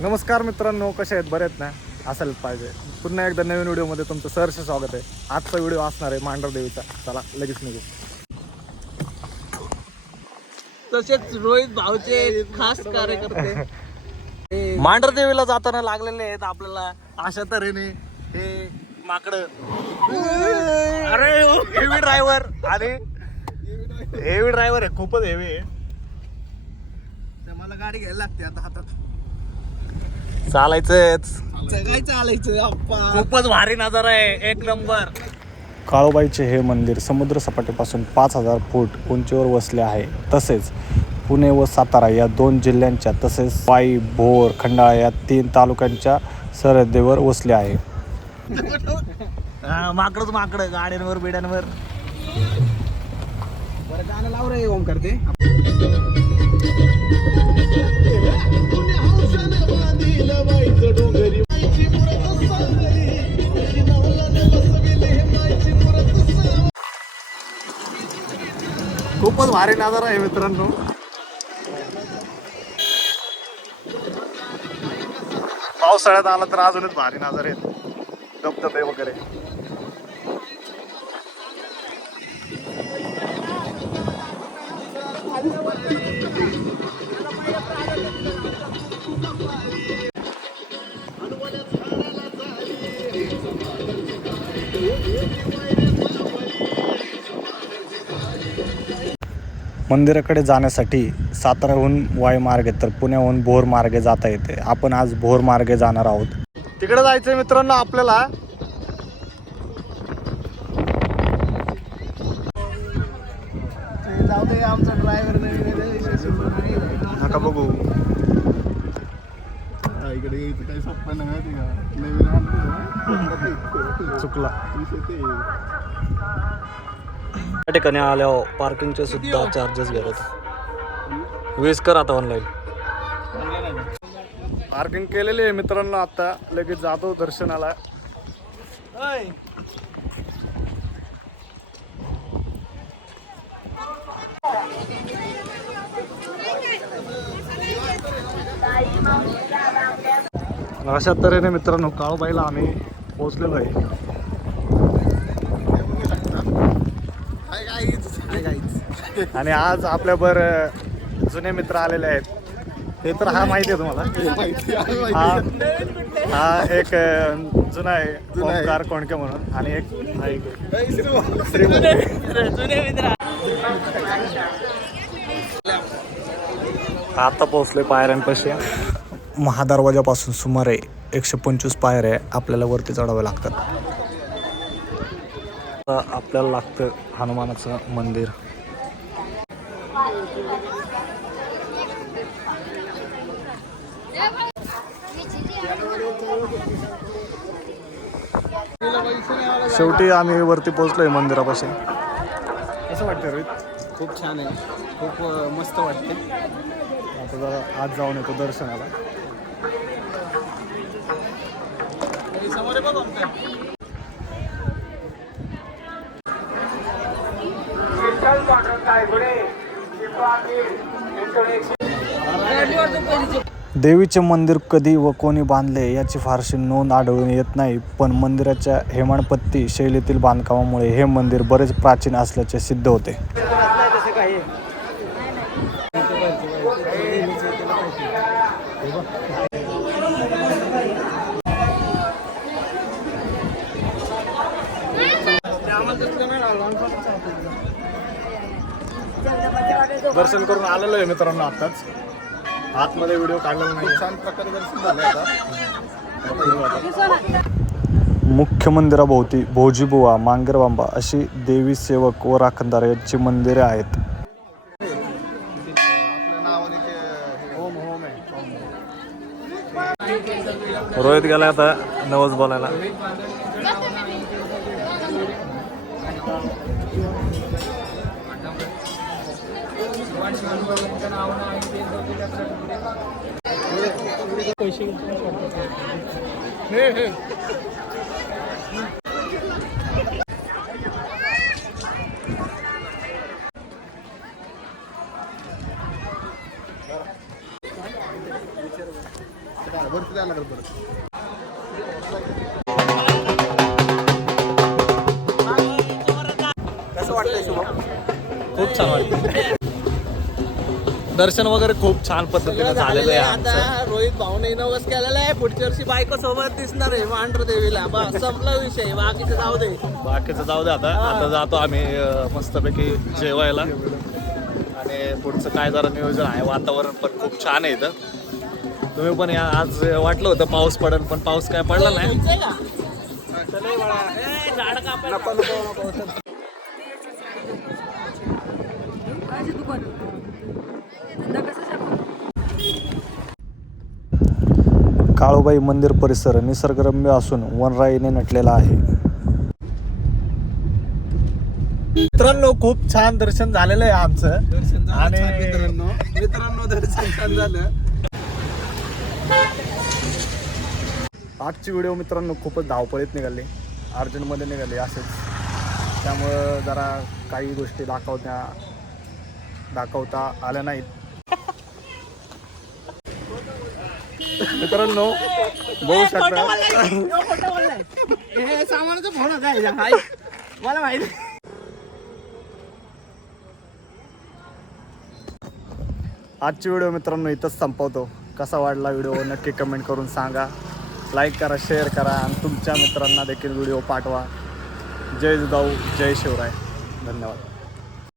नमस्कार मित्रांनो कसे आहेत? बरे आहेत ना? असायला पाहिजे. पुन्हा एकदा नवीन व्हिडिओमध्ये तुमचं सहर्ष स्वागत आहे. आजचा व्हिडिओ असणार आहे मांडर देवीचा. चला लगेच निघू. तसेच रोहित भाऊचे खास कार्यकर्ते. मांडर देवीला जाताना लागलेले आहेत आपल्याला अशा तऱ्हेने हे माकड. अरे हेवी ड्रायव्हर आणि हेवी ड्रायव्हर आहे. खूपच हेवी आहे. तर मला गाडी घ्यायला लागते आता हातात. चालायचंच. सगळं चालायचं अप्पा. खूपच भारी नजारा आहे एक नंबर. काळोबाईचे हे मंदिर समुद्र सपाटीपासून पाच हजार फूट उंचीवर वसले आहे. तसेच पुणे व सातारा या दोन जिल्ह्यांच्या तसेच वाई भोर खंडाळा या तीन तालुक्यांच्या सरहद्दीवर वसले आहे. माकडच माकड गाड्यांवर बिड्यांवर. बरं गाणं लाव रे ओमकार ते. खूपच भारी नजारा आहे मित्रांनो. पावसाळ्यात आला तर अजूनच भारी नजारे आहेत. धबधबे वगैरे. मंदिराकडे जाण्यासाठी साताराहून वाई मार्गे तर पुण्याहून भोर मार्गे जाता येते. आपण आज भोर मार्गे जाणार आहोत. तिकडे जायचंय मित्रांनो आपल्याला. आमचा ड्रायव्हर नका बघू. इकडे काही सोपं नाही चुकला. त्या ठिकाणी आल्यावर पार्किंगचे सुद्धा चार्जेस घेतात वीस कर आता ऑनलाईन पार्किंग केलेली आहे मित्रांनो आता. लगेच जातो दर्शनाला. अशा तऱ्हेने मित्रांनो काळबाईला आम्ही पोहोचलेलो आहे काय काहीच काय काहीच आणि आज आपल्याबर जुने मित्र आलेले आहेत. ते तर हा माहिती आहे तुम्हाला. हा हा एक जुना आहे जुना आहे. ओंकार कोणके म्हणून आणि एक आता पोहोचले पायऱ्यांपाशी. महादरवाजापासून सुमारे एकशे पंचवीस पायऱ्या आपल्याला वरती चढाव्या लागतात. आपल्याला लागतं हनुमानाचं मंदिर. शेवटी आम्ही वरती पोहोचलोय मंदिरापाशी. कसं वाटतं रोहित? खूप छान आहे. खूप मस्त वाटते आता जरा आज जाऊन येतो दर्शनाला समोर आहे बघ ओमकार. देवीचे मंदिर कधी व कोणी बांधले याची फारशी नोंद आढळून येत नाही पण मंदिराच्या हेमाणपत्ती शैलीतील बांधकामामुळे हे मंदिर बरेच प्राचीन असल्याचे सिद्ध होते. दर्शन करून आलेलो आहे मित्रांनो आताच आतमध्ये व्हिडिओ काढलेला नाही छान प्रकारे दर्शन झालं आता. मुख्य मंदिराभोवती भोजीबुवा मांगरबांबा अशी देवी सेवक व राखणदार यांची मंदिरे आहेत. रोहित गेला आता नवस बोलायला. पैसे कसं वाटतंय शुभम? खूप छान वाटतं दर्शन वगैरे खूप छान पद्धतीने झालेलं आहे आमचं. आता. रोहित भाऊने नवस केलेला आहे. पुढच्या वर्षी बायको सोबत दिसणार आहे मांढर देवीला बस संपला विषय. बाकीचं जाऊ दे. बाकीचं जाऊ दे आता. आता जातो आम्ही अं, मस्तपैकी जेवायला. आणि पुढचं काय जरा नियोजन आहे वातावरण पण खूप छान आहे इथं. तुम्ही पण या आज वाटलं होतं पाऊस पडेल पण पाऊस काय पडला नाही. जायचंय का? चले बाळा. ए, झाड कापायला. नको, नको, नको. माझे दुकान धंदा कसा चालू काळूबाई मंदिर परिसर निसर्गरम्य असून वनराईने नटलेला आहे. मित्रांनो खूप छान दर्शन झालेलं आहे आमचं. दर्शन झालं आणि- मित्रांनो. मित्रांनो दर्शन छान झालं. आजची व्हिडिओ मित्रांनो खूपच धावपळीत निघाली. अर्जंटमध्ये निघाली असेच. त्यामुळं जरा काही गोष्टी दाखवत्या दाखवता आल्या नाहीत. मित्रांनो बघू शकता. हे सामानाचा फोन होता. मला माहिती आजची व्हिडिओ मित्रांनो इथंच संपवतो. कसा वाटला व्हिडिओ नक्की कमेंट करून सांगा. लाईक करा शेअर करा आणि तुमच्या मित्रांना देखील व्हिडिओ पाठवा. जय जिजाऊ जय शिवराय. धन्यवाद.